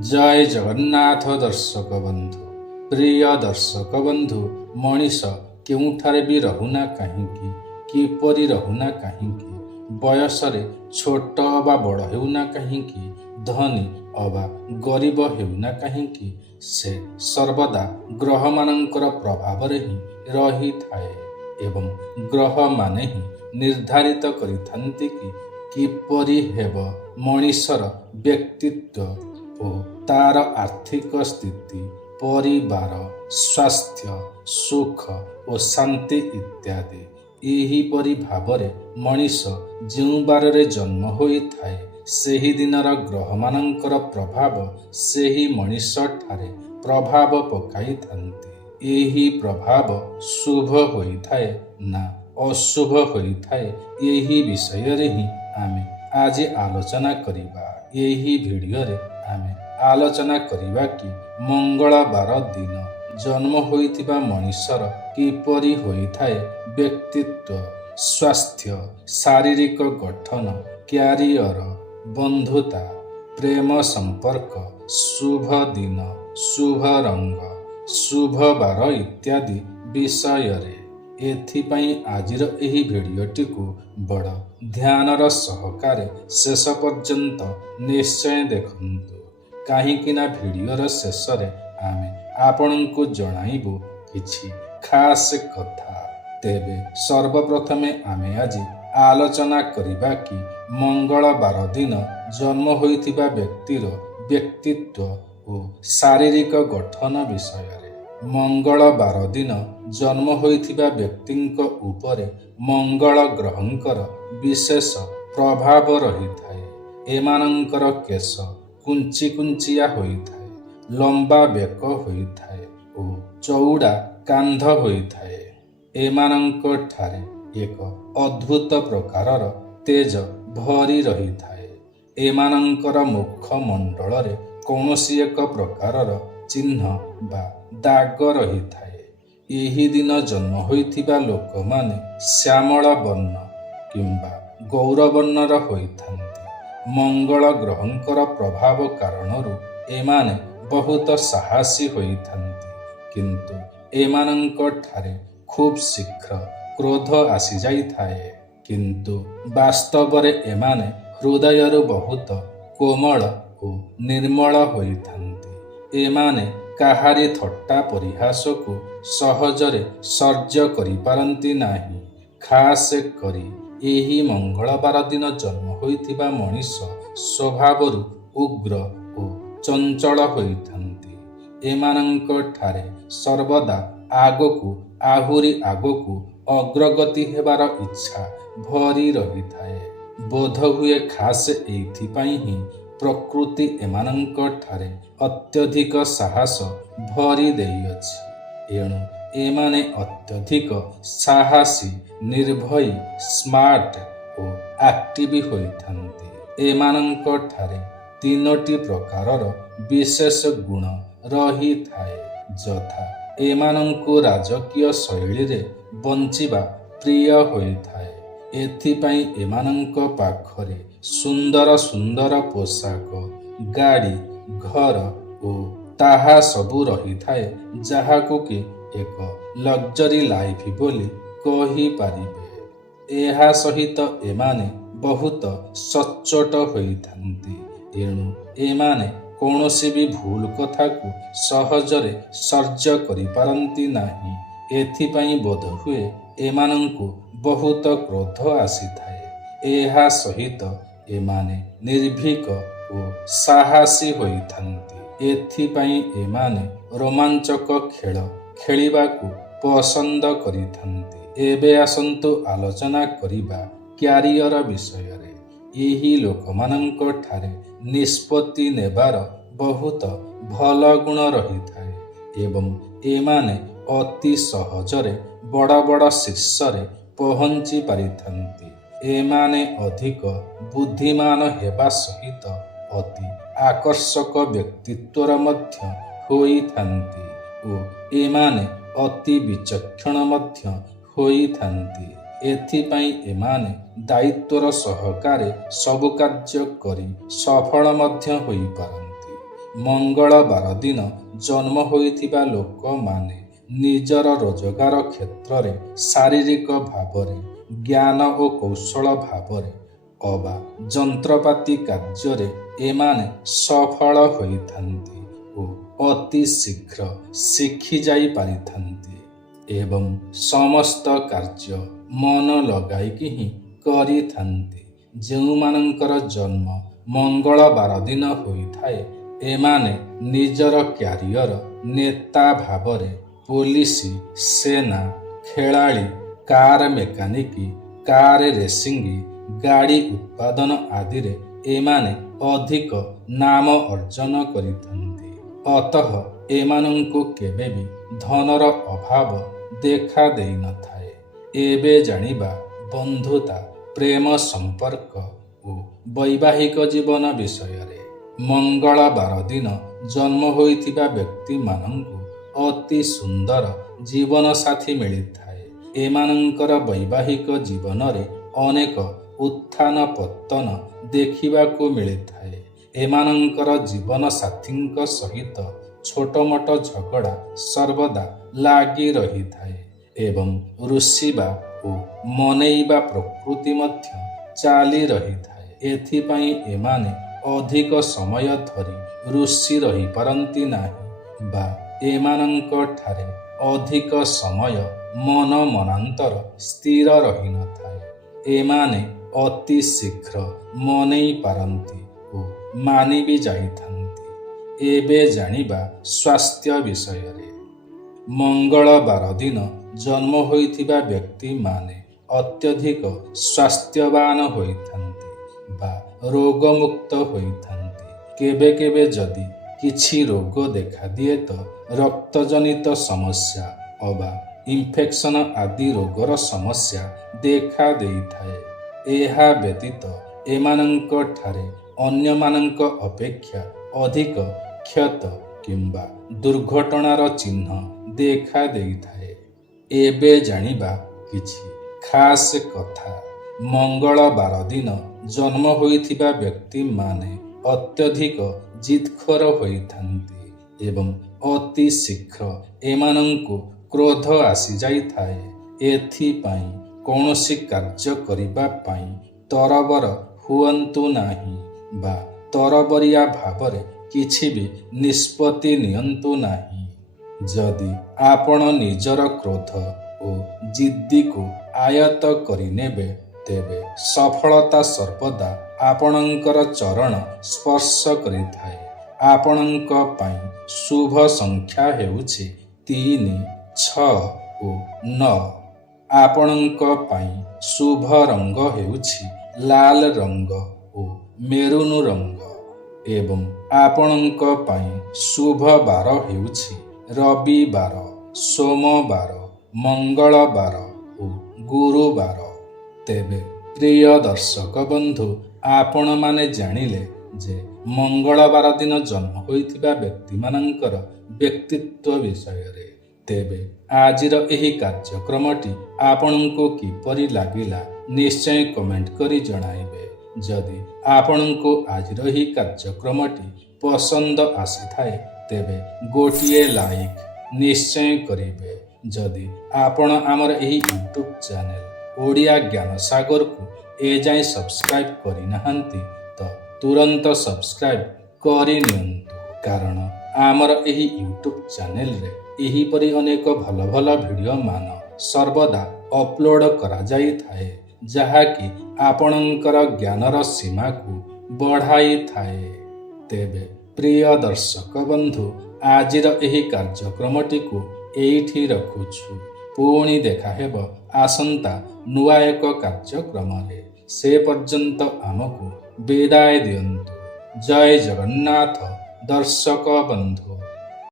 जय जगन्नाथ दर्शक बंधु प्रिय दर्शक बंधु मनीष केउठारे भी रहुना कहीं किपरि रहुना कहीं बयस छोट अबा बड़ हेउना कहीं धनी अबा गरीब हेउना कहीं से सर्वदा ग्रह मानकर प्रभाव ही रही थाए एवं ग्रह माने ही निर्धारित करिथांती कि किपरि हेब मनीषर व्यक्तित्व ଓ ତାର ଆର୍ଥିକ ସ୍ଥିତି ପରିବାର ସ୍ୱାସ୍ଥ୍ୟ ସୁଖ ଓ ଶାନ୍ତି ଇତ୍ୟାଦି। ଏହିପରି ଭାବରେ ମଣିଷ ଯେଉଁ ବାରରେ ଜନ୍ମ ହୋଇଥାଏ ସେହି ଦିନର ଗ୍ରହମାନଙ୍କର ପ୍ରଭାବ ସେହି ମଣିଷଠାରେ ପ୍ରଭାବ ପକାଇଥାନ୍ତି। ଏହି ପ୍ରଭାବ ଶୁଭ ହୋଇଥାଏ ନା ଅଶୁଭ ହୋଇଥାଏ ଏହି ବିଷୟରେ ହିଁ ଆମେ ଆଜି ଆଲୋଚନା କରିବା। ଏହି ଭିଡ଼ିଓରେ ଆମେ ଆଲୋଚନା କରିବା କି ମଙ୍ଗଳବାର ଦିନ ଜନ୍ମ ହୋଇଥିବା ମଣିଷର କିପରି ହୋଇଥାଏ ବ୍ୟକ୍ତିତ୍ୱ ସ୍ୱାସ୍ଥ୍ୟ ଶାରୀରିକ ଗଠନ କ୍ୟାରିୟର ବନ୍ଧୁତା ପ୍ରେମ ସମ୍ପର୍କ ଶୁଭ ଦିନ ଶୁଭ ରଙ୍ଗ ଶୁଭ ବାର ଇତ୍ୟାଦି ବିଷୟରେ। ଏଥିପାଇଁ ଆଜିର ଏହି ଭିଡ଼ିଓଟିକୁ ବଡ଼ ଧ୍ୟାନର ସହକାରେ ଶେଷ ପର୍ଯ୍ୟନ୍ତ ନିଶ୍ଚୟ ଦେଖନ୍ତୁ, କାହିଁକିନା ଭିଡ଼ିଓର ଶେଷରେ ଆମେ ଆପଣଙ୍କୁ ଜଣାଇବୁ କିଛି ଖାସ୍ କଥା। ତେବେ ସର୍ବପ୍ରଥମେ ଆମେ ଆଜି ଆଲୋଚନା କରିବା କି ମଙ୍ଗଳବାର ଦିନ ଜନ୍ମ ହୋଇଥିବା ବ୍ୟକ୍ତିର ବ୍ୟକ୍ତିତ୍ୱ ଓ ଶାରୀରିକ ଗଠନ ବିଷୟରେ। ମଙ୍ଗଳବାର ଦିନ ଜନ୍ମ ହୋଇଥିବା ବ୍ୟକ୍ତିଙ୍କ ଉପରେ ମଙ୍ଗଳ ଗ୍ରହଙ୍କର ବିଶେଷ ପ୍ରଭାବ ରହିଥାଏ। ଏମାନଙ୍କର କେଶ କୁଞ୍ଚି କୁଞ୍ଚିଆ ହୋଇଥାଏ, ଲମ୍ବା ବେକ ହୋଇଥାଏ ଓ ଚଉଡ଼ା କାନ୍ଧ ହୋଇଥାଏ। ଏମାନଙ୍କଠାରେ ଏକ ଅଦ୍ଭୁତ ପ୍ରକାରର ତେଜ ଭରି ରହିଥାଏ। ଏମାନଙ୍କର ମୁଖମଣ୍ଡଳରେ କୌଣସି ଏକ ପ୍ରକାରର ଚିହ୍ନ ବା ଦାଗ ରହିଥାଏ। ଏହି ଦିନ ଜନ୍ମ ହୋଇଥିବା ଲୋକମାନେ ଶ୍ୟାମଳ ବର୍ଣ୍ଣ କିମ୍ବା ଗୌରବର୍ଣ୍ଣର ହୋଇଥାନ୍ତି। ମଙ୍ଗଳ ଗ୍ରହଙ୍କର ପ୍ରଭାବ କାରଣରୁ ଏମାନେ ବହୁତ ସାହସୀ ହୋଇଥାନ୍ତି, କିନ୍ତୁ ଏମାନଙ୍କଠାରେ ଖୁବ୍ ଶୀଘ୍ର କ୍ରୋଧ ଆସିଯାଇଥାଏ। କିନ୍ତୁ ବାସ୍ତବରେ ଏମାନେ ହୃଦୟରୁ ବହୁତ କୋମଳ ଓ ନିର୍ମଳ ହୋଇଥାନ୍ତି। ଏମାନେ କାହାରି ଥଟ୍ଟା ପରିହାସକୁ ସହଜରେ ସହ୍ୟ କରିପାରନ୍ତି ନାହିଁ। ଖାସ୍ କରି ଏହି ମଙ୍ଗଳବାର ଦିନ ଜନ୍ମ ହୋଇଥିବା ମଣିଷ ସ୍ୱଭାବରୁ ଉଗ୍ର ଓ ଚଞ୍ଚଳ ହୋଇଥାନ୍ତି। ଏମାନଙ୍କଠାରେ ସର୍ବଦା ଆଗକୁ ଆହୁରି ଆଗକୁ ଅଗ୍ରଗତି ହେବାର ଇଚ୍ଛା ଭରି ରହିଥାଏ। ବୋଧହୁଏ ଖାସ୍ ଏଇଥିପାଇଁ ହିଁ ପ୍ରକୃତି ଏମାନଙ୍କଠାରେ ଅତ୍ୟଧିକ ସାହସ ଭରି ଦେଇଅଛି। ଏଣୁ ଏମାନେ ଅତ୍ୟଧିକ ସାହସୀ ନିର୍ଭୟୀ ସ୍ମାର୍ଟ ଓ ଆକ୍ଟିଭ ହୋଇଥାନ୍ତି। ଏମାନଙ୍କଠାରେ ତିନୋଟି ପ୍ରକାରର ବିଶେଷ ଗୁଣ ରହିଥାଏ, ଯଥା ଏମାନଙ୍କୁ ରାଜକୀୟ ଶୈଳୀରେ ବଞ୍ଚିବା ପ୍ରିୟ ହୋଇଥାଏ। ଏଥିପାଇଁ ଏମାନଙ୍କ ପାଖରେ ସୁନ୍ଦର ସୁନ୍ଦର ପୋଷାକ ଗାଡ଼ି ଘର ଓ ତାହା ସବୁ ରହିଥାଏ, ଯାହାକୁ କି ଏକ ଲକ୍ଜରୀ ଲାଇଫ୍ ବୋଲି କହିପାରିବେ। ଏହା ସହିତ ଏମାନେ ବହୁତ ସଚ୍ଚୋଟ ହୋଇଥାନ୍ତି। ଏଣୁ ଏମାନେ କୌଣସି ବି ଭୁଲ କଥାକୁ ସହଜରେ ସହ୍ୟ କରିପାରନ୍ତି ନାହିଁ। ଏଥିପାଇଁ ବୋଧହୁଏ ଏମାନଙ୍କୁ ବହୁତ କ୍ରୋଧ ଆସିଥାଏ। ଏହା ସହିତ ଏମାନେ ନିର୍ଭୀକ ଓ ସାହସୀ ହୋଇଥାନ୍ତି। ଏଥିପାଇଁ ଏମାନେ ରୋମାଞ୍ଚକ ଖେଳ ଖେଳିବାକୁ ପସନ୍ଦ କରିଥାନ୍ତି। ଏବେ ଆସନ୍ତୁ ଆଲୋଚନା କରିବା କ୍ୟାରିୟର ବିଷୟରେ। ଏହି ଲୋକମାନଙ୍କଠାରେ ନିଷ୍ପତ୍ତି ନେବାର ବହୁତ ଭଲ ଗୁଣ ରହିଥାଏ ଏବଂ ଏମାନେ ଅତି ସହଜରେ ବଡ଼ ବଡ଼ ଶୀର୍ଷରେ ପହଞ୍ଚି ପାରିଥାନ୍ତି। ଏମାନେ ଅଧିକ ବୁଦ୍ଧିମାନ ହେବା ସହିତ ଅତି ଆକର୍ଷକ ବ୍ୟକ୍ତିତ୍ୱର ମଧ୍ୟ ହୋଇଥାନ୍ତି ଓ ଏମାନେ ଅତି ବିଚକ୍ଷଣ ମଧ୍ୟ ହୋଇଥାନ୍ତି। ଏଥିପାଇଁ ଏମାନେ ଦାୟିତ୍ୱର ସହକାରେ ସବୁ କାର୍ଯ୍ୟ କରି ସଫଳ ମଧ୍ୟ ହୋଇପାରନ୍ତି। ମଙ୍ଗଳବାର ଦିନ ଜନ୍ମ ହୋଇଥିବା ଲୋକମାନେ ନିଜର ରୋଜଗାର କ୍ଷେତ୍ରରେ ଶାରୀରିକ ଭାବରେ, ଜ୍ଞାନ ଓ କୌଶଳ ଭାବରେ ଅବା ଯନ୍ତ୍ରପାତି କାର୍ଯ୍ୟରେ ଏମାନେ ସଫଳ ହୋଇଥାନ୍ତି ଓ ଅତି ଶୀଘ୍ର ଶିଖି ଯାଇ ପାରିଥାନ୍ତି ଏବଂ ସମସ୍ତ କାର୍ଯ୍ୟ ମନ ଲଗାଇକି ହିଁ କରିଥାନ୍ତି। ଯେଉଁମାନଙ୍କର ଜନ୍ମ ମଙ୍ଗଳବାର ଦିନ ହୋଇଥାଏ ଏମାନେ ନିଜର କ୍ୟାରିୟର ନେତା ଭାବରେ ପୋଲିସ, ସେନା, ଖେଳାଳି, କାର ମେକାନିକ, କାର ରେସିଂ, ଗାଡ଼ି ଉତ୍ପାଦନ ଆଦିରେ ଏମାନେ ଅଧିକ ନାମ ଅର୍ଜନ କରିଥାନ୍ତି। ଅତଃ ଏମାନଙ୍କୁ କେବେ ବି ଧନର ଅଭାବ ଦେଖା ଦେଇନଥାଏ। ଏବେ ଜାଣିବା ବନ୍ଧୁତା, ପ୍ରେମ ସମ୍ପର୍କ ଓ ବୈବାହିକ ଜୀବନ ବିଷୟରେ। ମଙ୍ଗଳବାର ଦିନ ଜନ୍ମ ହୋଇଥିବା ବ୍ୟକ୍ତିମାନଙ୍କୁ ଅତି ସୁନ୍ଦର ଜୀବନସାଥୀ ମିଳିଥାଏ। ଏମାନଙ୍କର ବୈବାହିକ ଜୀବନରେ ଅନେକ ଉତ୍ଥାନ ପତନ ଦେଖିବାକୁ ମିଳିଥାଏ। ଏମାନଙ୍କର ଜୀବନସାଥୀଙ୍କ ସହିତ ଛୋଟମୋଟ ଝଗଡ଼ା ସର୍ବଦା ଲାଗି ରହିଥାଏ ଏବଂ ରୁଷିବା ଓ ମନେଇବା ପ୍ରକୃତି ମଧ୍ୟ ଚାଲି ରହିଥାଏ। ଏଥିପାଇଁ ଏମାନେ ଅଧିକ ସମୟ ଧରି ରୁଷି ରହିପାରନ୍ତି ନାହିଁ ବା ଏମାନଙ୍କ ଠାରେ ଅଧିକ ସମୟ ମନ ମନାନ୍ତର ସ୍ଥିର ରହିନଥାଏ। ଏମାନେ ଅତି ଶୀଘ୍ର ମନେଇ ପାରନ୍ତି ଓ ମାନି ବି ଯାଇଥାନ୍ତି। ଏବେ ଜାଣିବା ସ୍ୱାସ୍ଥ୍ୟ ବିଷୟରେ। ମଙ୍ଗଳବାର ଦିନ ଜନ୍ମ ହୋଇଥିବା ବ୍ୟକ୍ତିମାନେ ଅତ୍ୟଧିକ ସ୍ୱାସ୍ଥ୍ୟବାନ ହୋଇଥାନ୍ତି ବା ରୋଗମୁକ୍ତ ହୋଇଥାନ୍ତି। କେବେ କେବେ ଯଦି କିଛି ରୋଗ ଦେଖାଦିଏ ତ ରକ୍ତଜନିତ ସମସ୍ୟା ଅବା ଇନଫେକ୍ସନ ଆଦି ରୋଗର ସମସ୍ୟା ଦେଖା ଦେଇଥାଏ। ଏହା ବ୍ୟତୀତ ଏମାନଙ୍କ ଠାରେ ଅନ୍ୟମାନଙ୍କ ଅପେକ୍ଷା ଅଧିକ କ୍ଷତ କିମ୍ବା ଦୁର୍ଘଟଣାର ଚିହ୍ନ ଦେଖା ଦେଇଥାଏ। ଏବେ ଜାଣିବା କିଛି ଖାସ କଥା। ମଙ୍ଗଳବାର ଦିନ ଜନ୍ମ ହୋଇଥିବା ବ୍ୟକ୍ତିମାନେ ଅତ୍ୟଧିକ ଜିଦଖୋର ହୋଇଥାନ୍ତି ଏବଂ ଅତି ଶୀଘ୍ର ଏମାନଙ୍କୁ କ୍ରୋଧ ଆସିଯାଇଥାଏ। ଏଥିପାଇଁ କୌଣସି କାର୍ଯ୍ୟ କରିବା ପାଇଁ ତରବର ହୁଅନ୍ତୁ ନାହିଁ ବା ତରବରିଆ ଭାବରେ କିଛି ବି ନିଷ୍ପତ୍ତି ନିଅନ୍ତୁ ନାହିଁ। ଯଦି ଆପଣ ନିଜର କ୍ରୋଧ ଓ ଜିଦ୍ଦିକୁ ଆୟତ୍ତ କରିନେବେ ତେବେ ସଫଳତା ସର୍ବଦା ଆପଣଙ୍କର ଚରଣ ସ୍ପର୍ଶ କରିଥାଏ। ଆପଣଙ୍କ ପାଇଁ ଶୁଭ ସଂଖ୍ୟା ହେଉଛି 3, 6 ଓ 9। ଆପଣଙ୍କ ପାଇଁ ଶୁଭ ରଙ୍ଗ ହେଉଛି ଲାଲ ରଙ୍ଗ ଓ ମେରୁନ୍ ରଙ୍ଗ ଏବଂ ଆପଣଙ୍କ ପାଇଁ ଶୁଭ ବାର ହେଉଛି ରବିବାର, ସୋମବାର, ମଙ୍ଗଳବାର ଓ ଗୁରୁବାର। ତେବେ ପ୍ରିୟ ଦର୍ଶକ ବନ୍ଧୁ, ଆପଣମାନେ ଜାଣିଲେ ଯେ ମଙ୍ଗଳବାର ଦିନ ଜନ୍ମ ହୋଇଥିବା ବ୍ୟକ୍ତିମାନଙ୍କର ବ୍ୟକ୍ତିତ୍ୱ ବିଷୟରେ। ତେବେ ଆଜିର ଏହି କାର୍ଯ୍ୟକ୍ରମଟି ଆପଣଙ୍କୁ କିପରି ଲାଗିଲା ନିଶ୍ଚୟ କମେଣ୍ଟ କରି ଜଣାଇବେ। ଯଦି ଆପଣଙ୍କୁ ଆଜିର ଏହି କାର୍ଯ୍ୟକ୍ରମଟି ପସନ୍ଦ ଆସିଥାଏ ତେବେ ଗୋଟିଏ ଲାଇକ୍ ନିଶ୍ଚୟ କରିବେ। ଯଦି ଆପଣ ଆମର ଏହି ୟୁଟ୍ୟୁବ୍ ଚ୍ୟାନେଲ ଓଡ଼ିଆ ଜ୍ଞାନ ସାଗରକୁ ଏଯାଏଁ ସବସ୍କ୍ରାଇବ୍ କରିନାହାନ୍ତି ତ ତୁରନ୍ତ ସବସ୍କ୍ରାଇବ୍ କରିନିଅନ୍ତୁ, କାରଣ ଆମର ଏହି ୟୁଟ୍ୟୁବ୍ ଚ୍ୟାନେଲରେ ଏହିପରି ଅନେକ ଭଲ ଭଲ ଭିଡ଼ିଓ ମାନ ସର୍ବଦା ଅପଲୋଡ଼ କରାଯାଇଥାଏ, ଯାହାକି ଆପଣଙ୍କର ଜ୍ଞାନର ସୀମାକୁ ବଢ଼ାଇଥାଏ। ତେବେ ପ୍ରିୟ ଦର୍ଶକ ବନ୍ଧୁ, ଆଜିର ଏହି କାର୍ଯ୍ୟକ୍ରମଟିକୁ ଏଇଠି ରଖୁଛୁ। ପୁଣି ଦେଖା ହେବ ଆସନ୍ତା ନୂଆ ଏକ କାର୍ଯ୍ୟକ୍ରମରେ। ସେ ପର୍ଯ୍ୟନ୍ତ ଆମକୁ ବିଦାୟ ଦିଅନ୍ତୁ। ଜୟ ଜଗନ୍ନାଥ ଦର୍ଶକ ବନ୍ଧୁ।